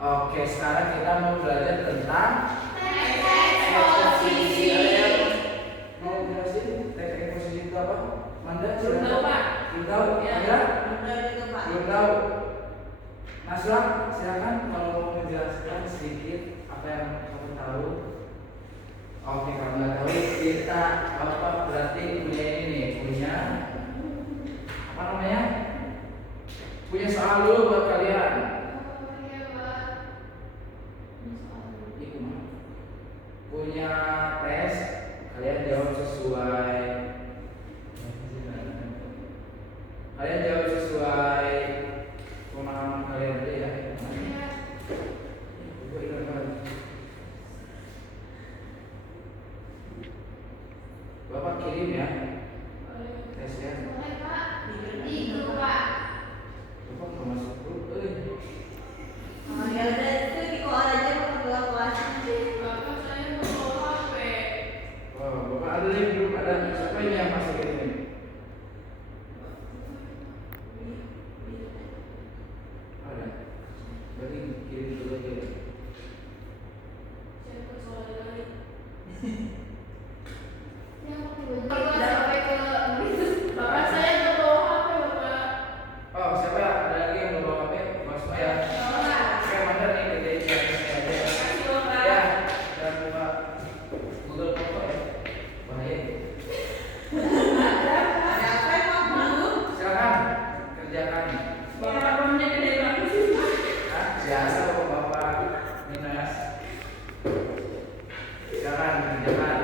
Oke, sekarang kita mau belajar tentang teks eksposisi. Mau jelasin teks eksposisi itu apa? Manda, Belum tahu, Pak. Belum tahu? Ya. Ya? Pak. Belum tahu. Nasra, silakan kalau mau menjelaskan sedikit apa yang kamu tahu. Oke, kalau nggak tahu kita apa berarti punya ini nih, punya apa namanya? Punya soal dulu buat kalian. Punya tes, kalian jawab sesuai pemahaman kalian aja ya. Bapak kirim ya tesnya. Bapak nggak masuk grup, Bapak ada di grup, ada siapa ini yang masuk ini? Ada. Berarti kirim dulu aja. Oh, siapa ya? Ada lagi yang mau bawa HP? Masuk ya. Oke, mana nih kerjain tesnya aja. Ya, dan buka Google Foto ya. Bahaya. Silakan kerjakan. Biasa bapak Minas. Silakan kerjakan.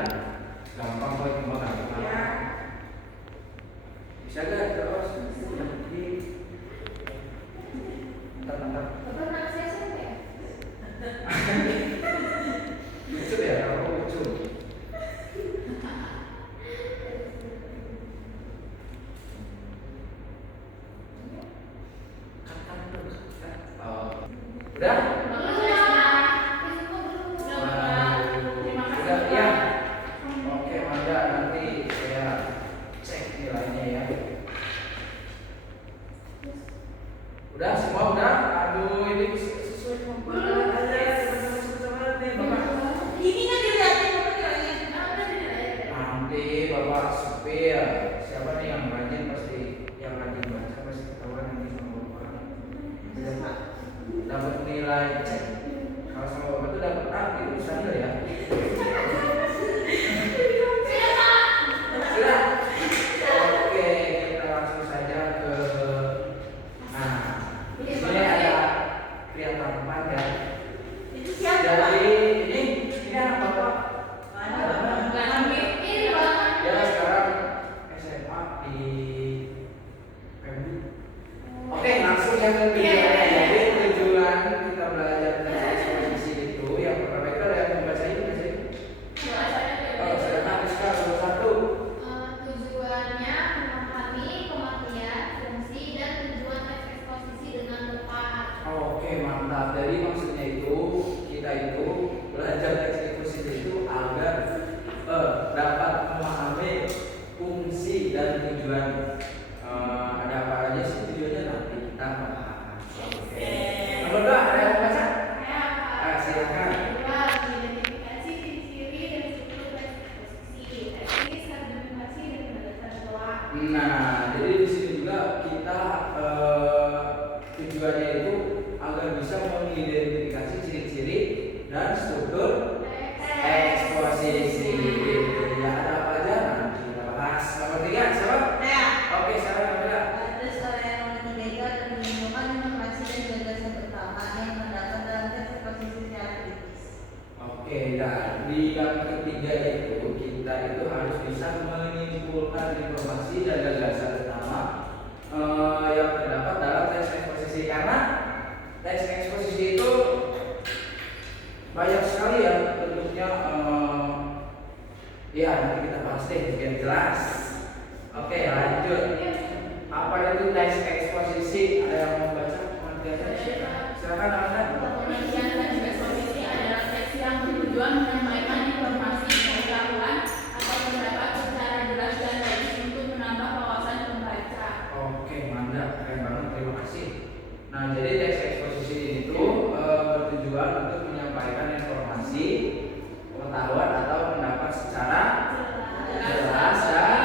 Spil. Siapa nih yang rajin pasti, yang rajin baca pasti ketahuan nanti sama bapak. Dapat nilai C. Kalau sama bapak itu dapat A itu mustahil ya. Sudah. Oke, kita langsung saja ke. Nah, di sini ada kelihatan tempat ya. Itu siapa? Jadi ini anak bapak. Ya sekarang SMA di PMI. Oke, langsung yang kedua. Jadi tujuan kita belajar tentang ekspresi itu yang pertama itu ada yang membaca ini nggak sih? Oh, silakan Rizka, nomor 1. Tujuannya memahami pengertian, fungsi, dan tujuan teks eksposisi dengan tepat. Oke, mantap. Jadi maksudnya itu kita itu belajar teks eksposisi itu agar dapat memahami fungsi dan tujuan. Ada apa aja sih tujuannya nanti kita bahas. Oke. Nomor 2 ada yang baca? Silakan. Identifikasi ciri-ciri dan struktur teks eksposisi, teknis, argumentasi, dan penjelasan telah. Nah, jadi di sini juga kita tujuannya itu agar bisa mengidentifikasi ciri-ciri dan struktur eksposisi. Jadi ada apa aja? Nanti kita bahas. Nomor 3 siapa? Oke, siapa yang nomor 3? Terus kalau yang nomor 3 itu ada menemukan informasi dan gagasan utama yang terdapat dalam teks eksposisi secara kritis. Oke, dan di yang ketiga itu kita itu harus bisa menyimpulkan informasi dan gagasan utama yang terdapat dalam teks eksposisi, karena teks eksposisi itu banyak sekali ya bentuknya. Ya nanti kita bahas deh biar jelas. Oke, lanjut. Apa itu teks eksposisi? Ada yang mau baca pengertiannya? Silakan Amanda. Pengertian teks eksposisi adalah teks yang bertujuan menyampaikan informasi, pengetahuan, atau pendapat secara jelas dan logis untuk menambah wawasan pembaca. Oke, mantap, keren banget, terima kasih. Nah, jadi teks eksposisi itu bertujuan untuk menyampaikan informasi, pengetahuan atau pendapat secara jelas dan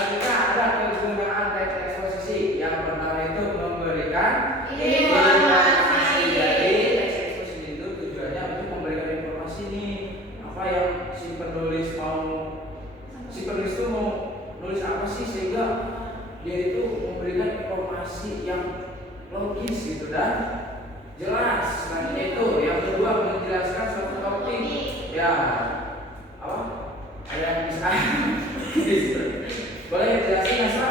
selanjutnya ada kegunaan teks eksposisi. Yang pertama itu memberikan informasi. Jadi teks eksposisi itu tujuannya untuk memberikan informasi nih, apa yang si penulis itu mau nulis apa sih, sehingga dia itu memberikan informasi yang logis gitu dan jelas. Selanjutnya itu yang kedua menjelaskan suatu topik. Ya, apa? Ada yang bisa? Boleh jelasin Nasra?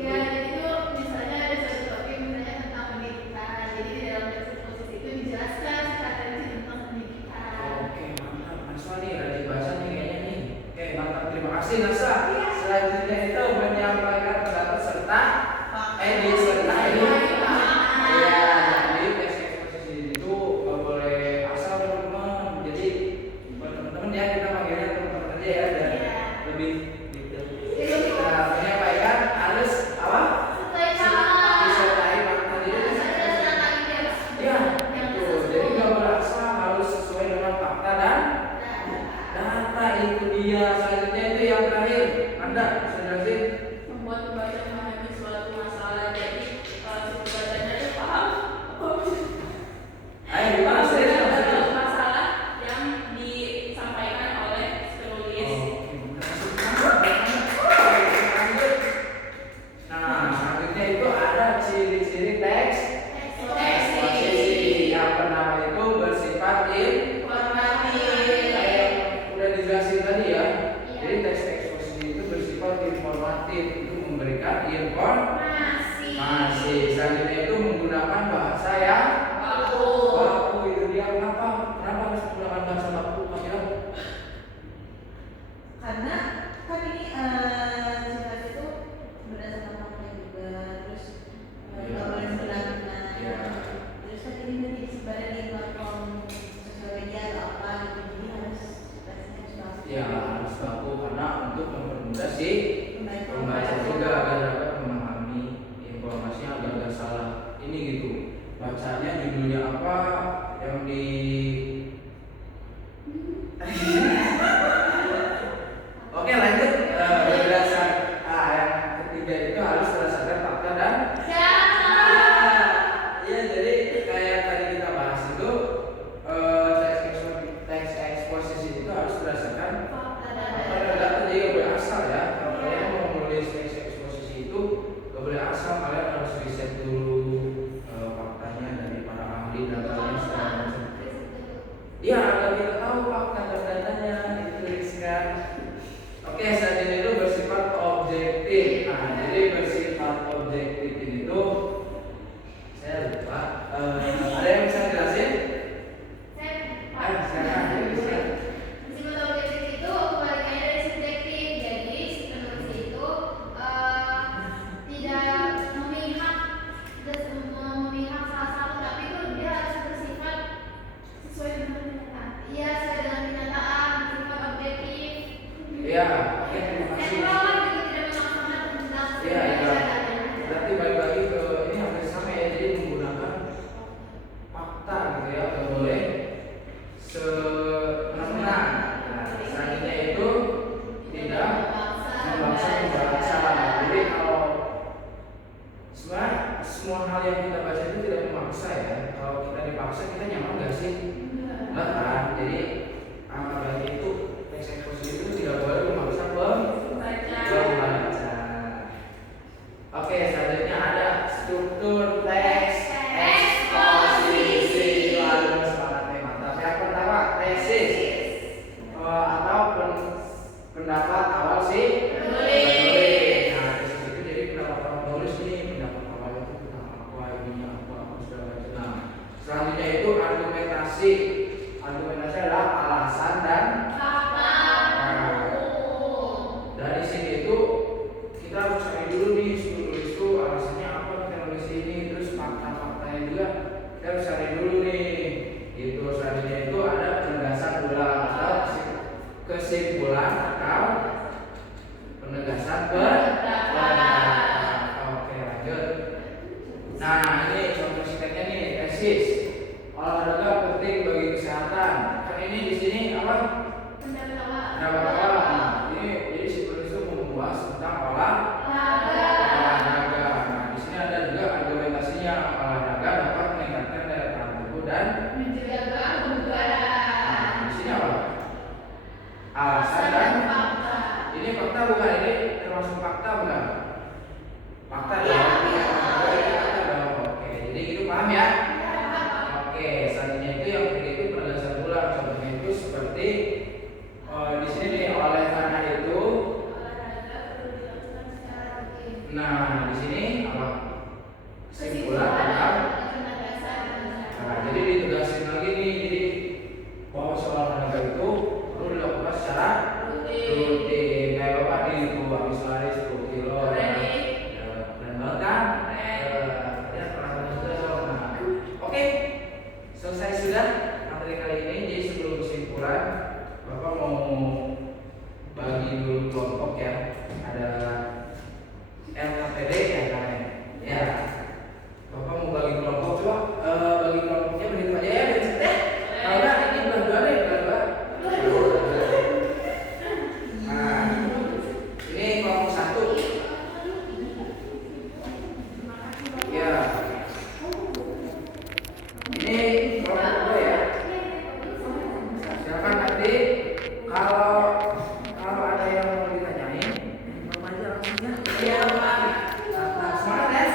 Ya, jadi itu misalnya ada suatu topik misalnya tentang pendidikan. Jadi di dalam teks eksposisi itu dijelaskan secara rinci tentang pendidikan. Oke, mantap. Nasra nih rajin baca nih kayaknya nih. Oke, mantap. Terima kasih Nasra. Selanjutnya itu menyampaikan pendapat serta edit serta edit. Ya, jadi teks eksposisi itu nggak boleh asal teman-teman. Jadi buat teman-teman ya, kita panggilnya teman-teman aja ya, dan lebih detail. Nah, menyampaikan harus apa? Disertai fakta. Jadi ya, betul. Jadi nggak boleh asal, harus sesuai dengan fakta dan data. Itu dia. Selanjutnya itu yang terakhir. Anda bisa jelasin? Membuat pembaca memahami suatu masalah. Jadi kalau si pembacanya itu paham. Ayo gimana sih? Masalah yang disampaikan oleh penulis. Nah, selanjutnya itu ada ciri-ciri teks eksposisi. Yang pertama itu bersifat kayak udah dijelasin tadi ya. Jadi teks eksposisi itu bersifat informatif, itu memberikan informasi. Selanjutnya itu menggunakan bahasa yang baku. Itu dia. Kenapa harus menggunakan bahasa baku, Mas Ilham? Karena kan ini sifat itu berdasarkan fakta juga, terus nggak boleh sembarangan. Iya. Terus kan ini nanti disebarin di platform sosial media atau apa gitu, jadi harus teksnya harus Ya harus baku karena untuk mempermudah si pembaca juga juga. agar dapat memahami informasi yang agak salah. Ini gitu, bacanya judulnya apa, yang di Oke lanjut. Berdasar yang ketiga itu harus berdasarkan fakta dan ya jadi kayak tadi kita bahas itu teks eksposisi itu harus berdasarkan fakta dan data, jadi gak boleh asal ya. Kalau kalian mau menulis teks eksposisi itu gak boleh asal, kalian harus riset dulu faktanya dari para ahli dan datanya segala macam. Iya, agar kita tahu fakta dan datanya itu tuliskan. Oke, saat ini itu bersifat objektif. Nah, jadi bersifat objektif ini tuh saya lupa. Ada yang bisa jelasin? Silakan. Bersifat objektif itu kebalikannya dari subjektif. Jadi si penulis itu tidak memihak salah satu, tapi itu dia harus bersifat sesuai dengan kenyataan. Iya, sesuai dengan kenyataan, bersifat objektif. Iya, oke, terima kasih. Netral juga tidak memaksakan tentang Iya, iya. Berarti balik lagi ke ini hampir sama ya, jadi menggunakan fakta gitu ya, nggak boleh semena-mena. Nah, selanjutnya itu tidak memaksa membaca. Jadi kalau sebenarnya semua hal yang kita baca itu tidak memaksa ya. Kalau kita dipaksa, kita nyaman nggak sih? Enggak kan? Jadi berarti itu teks eksposisi itu tidak boleh memaksa pembaca. Oke, selanjutnya ada struktur teks eksposisi. Lalu semangat mantap. Yang pertama tesis atau pendapat awal si penulis. Nah, tesis itu jadi pendapat awal penulis nih, pendapat awal itu tentang apa, ininya apa segala macam. Nah, selanjutnya itu argumentasi. Argumentasi adalah alasan dan dari sini itu kita harus cari dulu nih nulis itu alasannya apa kita nulis ini, terus fakta-faktanya juga kita harus cari dulu nih. Itu selanjutnya itu ada penegasan ulang atau kesimpulan atau penegasan pendapat. Oke, lanjut. Nah, ini contoh singkatnya nih, tesis. Olahraga penting bagi kesehatan. Kan ini di sini apa? Pendapat awal. Jadi si penulis itu membahas tentang olahraga. Nah, di sini ada juga argumentasinya, olahraga dapat meningkatkan daya tahan tubuh dan menjaga kebugaran. Nah, di sini apa? Alasan dan fakta. Ini fakta bukan? Ini termasuk fakta bukan? Fakta Iya, dong. iya. Fakta dong. Oke, jadi itu paham ya? Oke, selanjutnya itu yang ketiga itu penegasan ulang. Contohnya itu seperti di sini nih, oleh karena itu. Nah, di sini apa? Kesimpulan atau nah, jadi ditegasin lagi nih, jadi bahwa olahraga itu perlu dilakukan secara rutin. Kayak bapak nih, habis lari 10 kilo. Keren banget kan? Ya, pernah juga soalnya. Oke, selesai sudah materi kali ini. Jadi sebelum kesimpulan, bapak mau bagi dulu kelompok ya. Ada LKPD ya namanya. Ya. Bapak mau bagi kelompok, coba bagi kelompoknya begitu aja ya. Kalau enggak ini berdua deh, berdua. Nah, ini kelompok 1. Ya. Ini kelompok 2 ya. Silakan nanti kalau ada yang mau ditanyain, bapak aja langsung ya. Iya, Pak. Nah, semangat ya.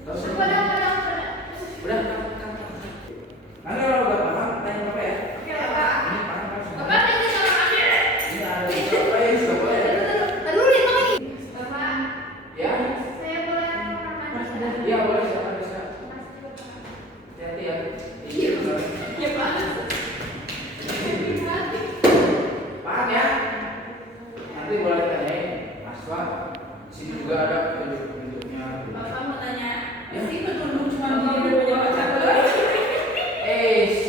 Gak usah. Udah. Nanti kalau udah paham, tanya bapak ya. Oke, Bapak. Ini paham kan semua? Bapak ini sama kami. Ini ada beberapa yang sudah boleh. Bapak, Ya. saya boleh rekaman? Iya boleh, silakan bisa. Hati-hati ya. Iya, Pak. Paham ya? Nanti boleh tanyain Mas Wah. Di sini juga ada petunjuk-petunjuknya. Bapak mau tanya. Ya. Sih petunjuk cuma di baca.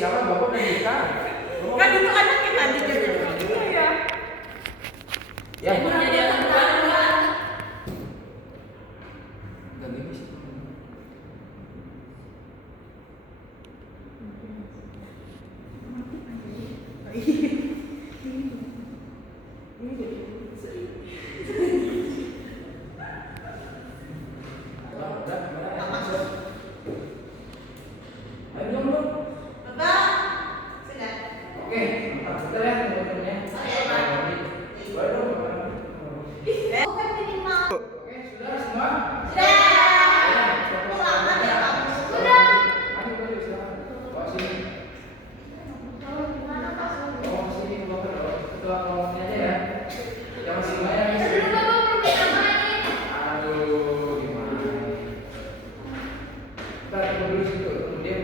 Siapa bapak udah nikah? Kan itu anaknya tadi jadi. Iya. Ya. Jadi anak pertama. Gak gini sih. Oke, sudah semua? Sudah. Aku lama ya kamu. Sudah. Ayo, silakan. Bawa sini. Bawa sini, bawa ketua kelompoknya aja ya. Yang masih banyak. Dulu Bapak belum ditamain. Aduh, gimana? Ntar tunggu dulu situ. Dia.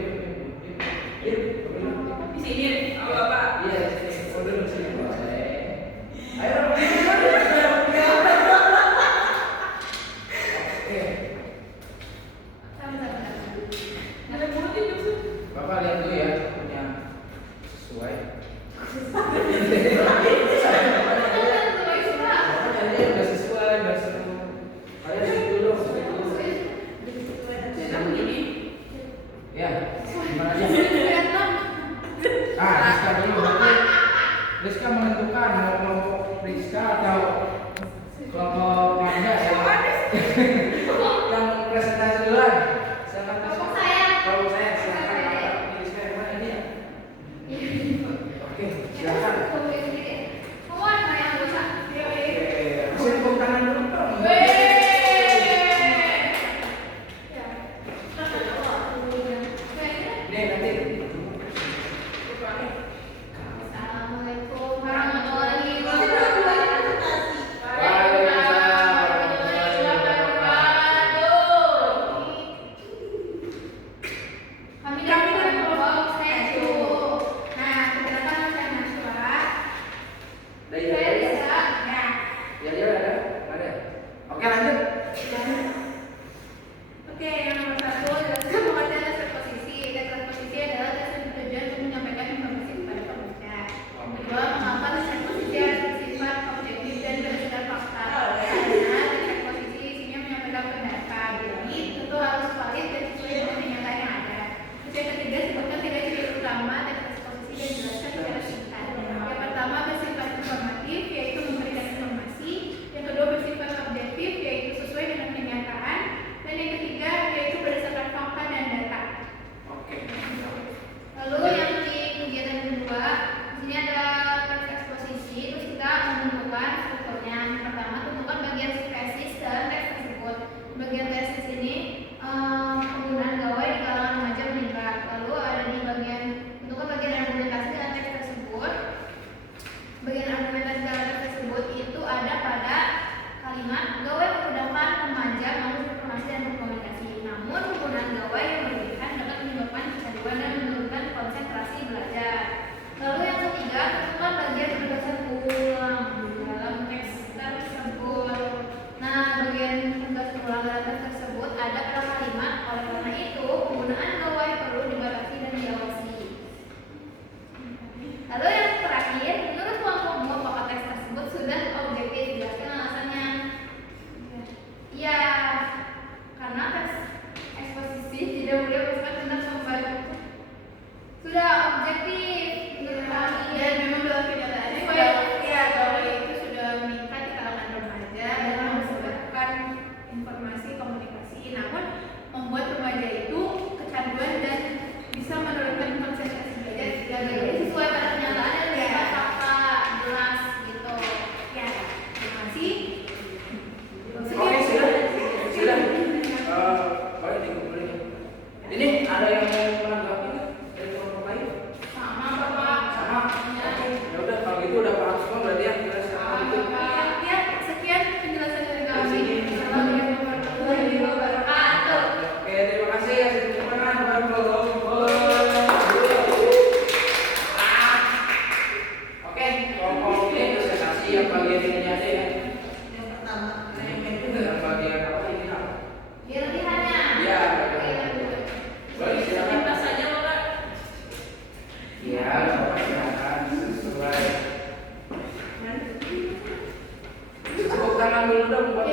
Di sini. Oh, Bapak. Iya, sini. Tunggu dulu sini. Ayo. Oke. Bapak lihat dulu ya, punya sesuai. Bapak janji udah sesuai, udah seru. Kalian lihat dulu, Ya, gimana aja? Rizka dulu. Rizka menentukan mau kelompok Rizka atau kelompok Manda yang presentasi duluan. Silakan Kelompok saya. Kelompok saya, silakan. Bapak Rizka yang mana ini ya? Oke, silakan. Kasih tepuk tangan dulu dong. Nih nanti. Assalamualaikum warahmatullahi Itu wabarakatuh. dua presentasi. Kami dari kelompok Seju. Nah, kebetulan saya Naswa. Dari Saya Risa. Ya ada. Ada. Oke, lanjut. Oke, yang nomor 1 jelaskan pengertian dasar posisi. Dasar posisi adalah tes yang bertujuan untuk menyampaikan informasi kepada pembaca. Yang kedua, mengapa dasar posisi harus bersifat objektif dan berdasarkan fakta. Karena dasar posisi isinya menyampaikan pendapat. Jadi, tentu harus valid dan sesuai dengan kenyataan yang ada. Terus yang ketiga, sebutkan tiga ciri utama dasar posisi dan jelaskan secara singkat. Yang pertama bersifat informatif, yaitu memberikan informasi. Yang kedua bersifat objektif, yaitu sesuai dengan kenyataan. Dan yang ketiga yaitu berdasarkan fakta dan data. Oke. Lalu yang di kegiatan kedua, di sini ada teks eksposisi, terus kita menentukan strukturnya. Yang pertama, tentukan bagian spesies dalam teks tersebut. Bagian tesis ini penggunaan gawai di kalangan remaja meningkat. Lalu ada di bagian tentukan bagian argumentasi dalam teks tersebut. Bagian argumentasi dalam teks tersebut itu ada pada kalimat gawai memudahkan remaja mengurus informasi dan berkomunikasi. Namun penggunaan gawai yang berlebihan dapat menyebabkan kecanduan dan menurunkan konsentrasi belajar. Lalu yang ketiga, tentukan bagian penegasan ulang dalam teks tersebut. Nah, bagian penegasan ulang dalam teks tersebut ada pada kalimat. Oleh karena itu, penggunaan gawai perlu dibatasi dan diawasi. Lalu yang terakhir, menurut kelompokmu apakah teks tersebut sudah objektif? Jelaskan alasannya. Ya, karena teks eksposisi tidak boleh bersifat tentang pembaca. Sudah objektif menurut kami dan memang dalam kenyataannya gawai itu sudah meningkat di kalangan remaja dan mempersebarkan informasi komunikasi. Namun membuat remaja itu kecanduan dan bisa menurunkan konsentrasi belajar jika gawai sesuai pada kenyataan dan bersifat fakta jelas gitu. Ya, terima kasih. Oke, silakan. Boleh dikumpulin. Ini ada yang mau menanggapi nggak dari kelompok lain? Sama Bapak. Sama. Oke. Ya udah kalau gitu udah paham semua berarti ya kita silakan itu. Ya, sekian penjelasan dari kami. Di sini. Assalamualaikum warahmatullahi wabarakatuh. Oke, terima kasih ya. Terima kasih. Oke, kelompok ini presentasi yang bagian ini aja ya. Yang pertama, yang Yang kedua. bagian apa ini apa? Biar latihannya. Iya. Oke, lanjut. Boleh silakan. Lintas saja, Bapak. Iya, Bapak silakan sesuai. Tepuk tangan dulu dong buat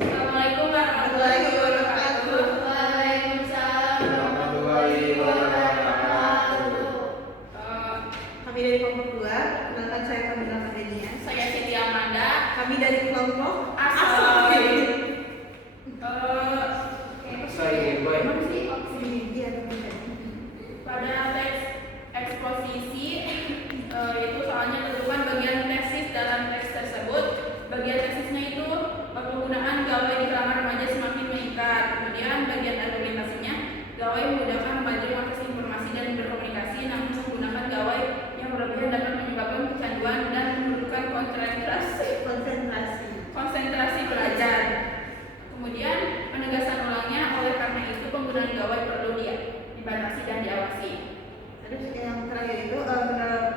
Assalamualaikum warahmatullahi wabarakatuh. Waalaikumsalam warahmatullahi wabarakatuh. Kami dari kelompok 2, kenalkan saya Kamila Madania. Saya Siti Amanda. Kami dari kelompok Asal. Sorry, boy. Iya, Pada teks eksposisi itu soalnya tentukan bagian tesis dalam teks tersebut. kalian itu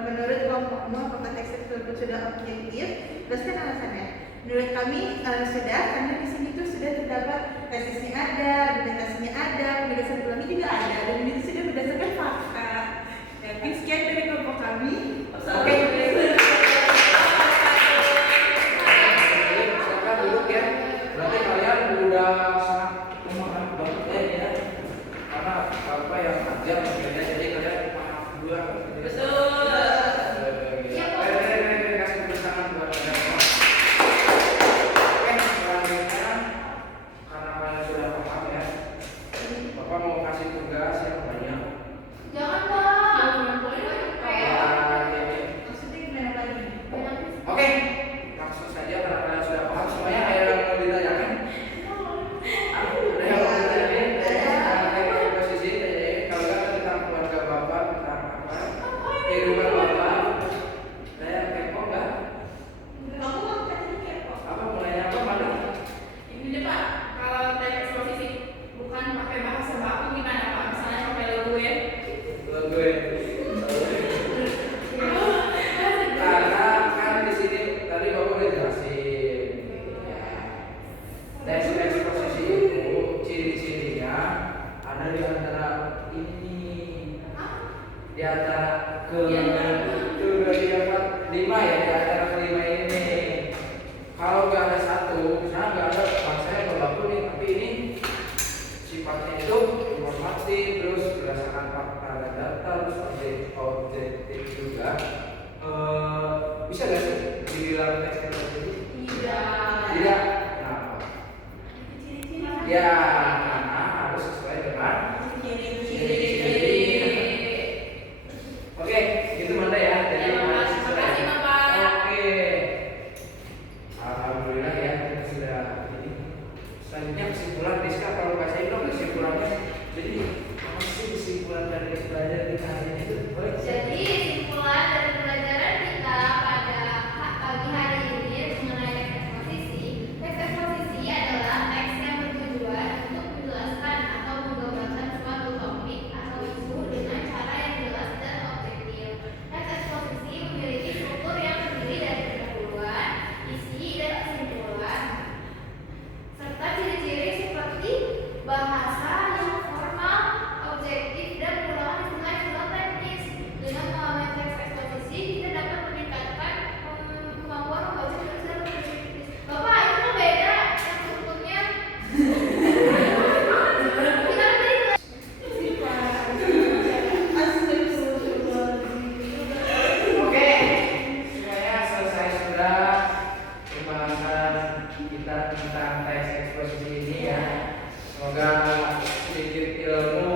menurut kelompokmu apakah teks tersebut sudah objektif? Teruskan alasannya. Menurut kami sudah, karena di sini tuh sudah terdapat tesisnya ada, argumentasinya ada, penjelasan ulangnya juga ada, dan itu sudah berdasarkan fakta. Ya, mungkin sekian dari kelompok kami. Oke. Silakan duduk ya. Berarti kalian udah sangat memahami banget ya, karena apa yang ajar maksudnya, jadi kalian paham dua. Betul. Kasih tepuk tangan buat kalian semua. Oke, selanjutnya karena kalian sudah paham ya, Bapak mau kasih tugas yang banyak. Jangan Pak. Maksudnya gimana lagi? Oke, langsung saja karena kalian sudah paham semuanya. Ada yang mau ditanyakan? Ada yang mau ditanyakan? Ada posisi tanyain kalau kan tentang keluarga Bapak, tentang apa? Kehidupan Bapak. Saya kepo nggak? Kamu kan katanya kepo. Apa mulai apa mana? Ini deh Pak, kalau teks eksposisi bukan pakai bahasa baku gimana Pak? Misalnya pakai logo ya? Gue. Karena kan di sini tadi Bapak udah jelasin. Teks eksposisi itu ciri-cirinya ada di antara ini, di antara lima ya, di antara kelima ini. Kalau nggak ada satu, misalnya nggak ada bahasa yang berlaku nih, tapi ini sifatnya itu informatif, terus berdasarkan fakta dan data, terus objektif juga. Bisa nggak sih dibilang teks eksposisi? Tidak. Kenapa? Ya, karena harus sesuai dengan ciri-ciri. Oke, itu mana ya? Jadi Ya, Bapak. harus sesuai. Makasih, Bapak. Oke. Alhamdulillah ya, kita sudah ini. Selanjutnya kesimpulan Rizka, kalau bahasa Indo kesimpulannya. Jadi apa sih kesimpulan dari belajar kita hari ini itu? Jadi kesimpulan dari pelajaran kita pada pagi hari ini mengenai teks eksposisi. Teks eksposisi adalah teks yang bertujuan untuk menjelaskan atau menggambarkan suatu topik atau isu dengan cara yang jelas dan objektif. Teks eksposisi memiliki struktur yang terdiri dari pendahuluan, isi, dan kesimpulan, serta ciri-ciri seperti bahasa yang formal, objektif, dan penggunaan istilah-istilah teknis. Dengan memahami teks eksposisi, kita dapat meningkatkan kemampuan membaca tulis dan berpikir. Bapak, itu kan beda yang strukturnya. Kita kan tadi Oke, semuanya selesai sudah pembahasan kita tentang teks eksposisi ini ya. Semoga sedikit ilmu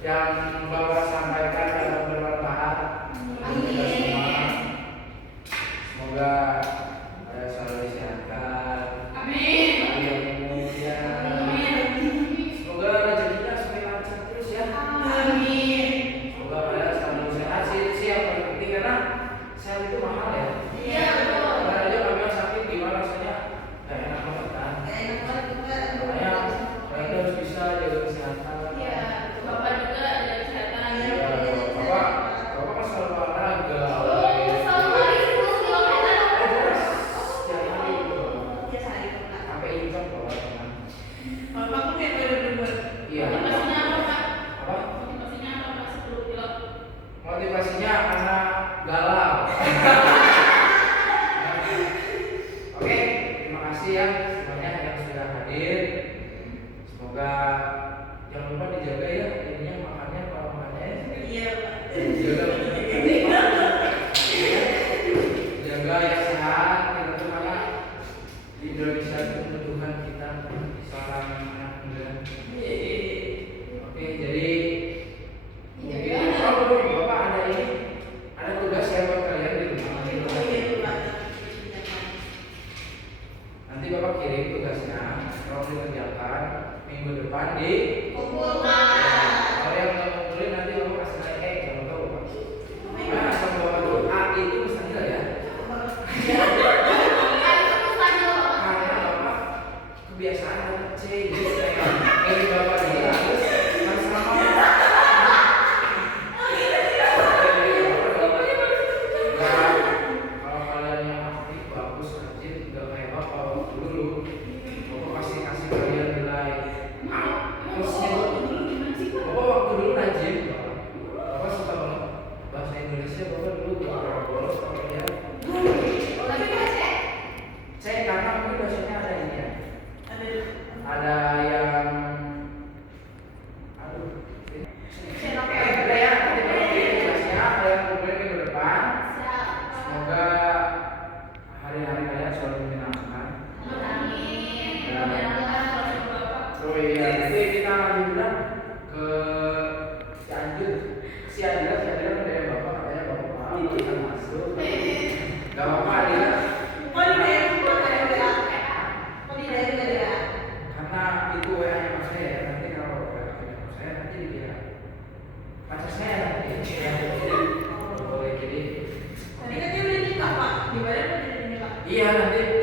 yang Bapak sampaikan dapat bermanfaat untuk kita semua. Semoga selalu disehatkan. Amin. Semoga rezekinya semakin lancar terus ya. Amin. Semoga kalian selalu sehat sih yang paling penting, karena sehat itu mahal ya. Iya, betul. Kemarin aja kami sakit gimana rasanya, gak enak banget kan. Makanya kalian harus bisa jaga kesehatan. Iya, Bapak juga ada kesehatan. Iya, Bapak kan selalu olahraga. selalu lari 10 kilometer. Setiap hari gitu. Sampai incok loh teman. Bapak tuh kayak bener-bener. Iya. Motivasinya apa Pak? Apa? Motivasinya apa Pak 10 kilo? Motivasinya karena galau. Oke, terima kasih ya semuanya yang sudah hadir. Semoga jangan lupa dijaga ya ininya makannya, kalau makannya jaga yang sehat. Kita tuh karena di Indonesia itu membutuhkan kita seorang anak muda. Oke, jadi mungkin Bapak ada ini, ada tugas ya buat kalian di rumah. Nanti Bapak kirim tugasnya, kalau dikerjakan minggu depan di kalau yang nggak ngumpulin nanti Bapak kasih naik jangan tahu Bapak. Nah, sama Bapak tuh A itu mustahil ya. Karena Bapak kebiasaan dapat C gitu dari Bapak juga harus sama. Oke, Iya nanti